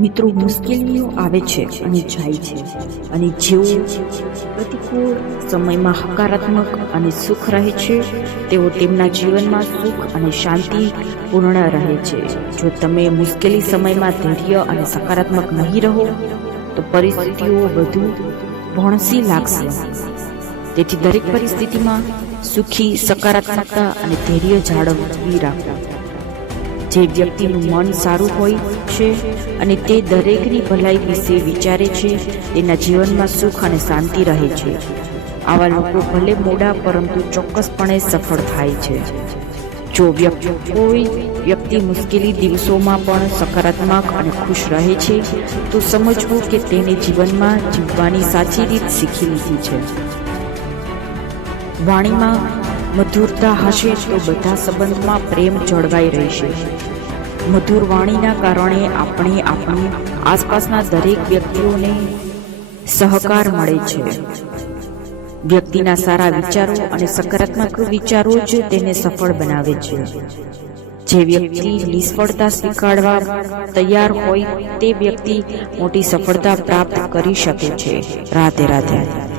મિત્રો, મુશ્કેલીઓ આવે છે અને જાય છે, અને જેઓ પ્રતિકૂળ સમયમાં હકારાત્મક અને સુખ રહે છે તેઓ તેમના જીવનમાં સુખ અને શાંતિ પૂર્ણ રહે છે. જો તમે મુશ્કેલી સમયમાં ધૈર્ય અને સકારાત્મક નહીં રહો તો પરિસ્થિતિઓ વધુ ભણસી લાગશે. તેથી દરેક પરિસ્થિતિમાં સુખી, સકારાત્મકતા અને ધૈર્ય જાળવી રાખો. જે વ્યક્તિનું મન સારું હોય છે અને તે દરેકની ભલાઈ વિશે વિચારે છે તેના જીવનમાં સુખ અને શાંતિ રહે છે. આવા લોકો ભલે મોડા પરંતુ ચોક્કસપણે સફળ થાય છે. જો કોઈ વ્યક્તિ મુશ્કેલી દિવસોમાં પણ સકારાત્મક અને ખુશ રહે છે તો સમજવું કે તેને જીવનમાં જીવવાની સાચી રીત શીખી લીધી છે. વાણીમાં મધુરતા હશે તો બધા સંબંધમાં પ્રેમ જળવાઈ રહેશે. મધુર વાણીના કારણે આપણે આપણી આસપાસના દરેક વ્યક્તિઓને સહકાર મળે છે. વ્યક્તિના સારા વિચારો અને સકારાત્મક વિચારો જ તેને સફળ બનાવે છે. જે વ્યક્તિ નિષ્ફળતા સ્વીકારવા તૈયાર હોય તે વ્યક્તિ મોટી સફળતા પ્રાપ્ત કરી શકે છે. રાધે રાધે.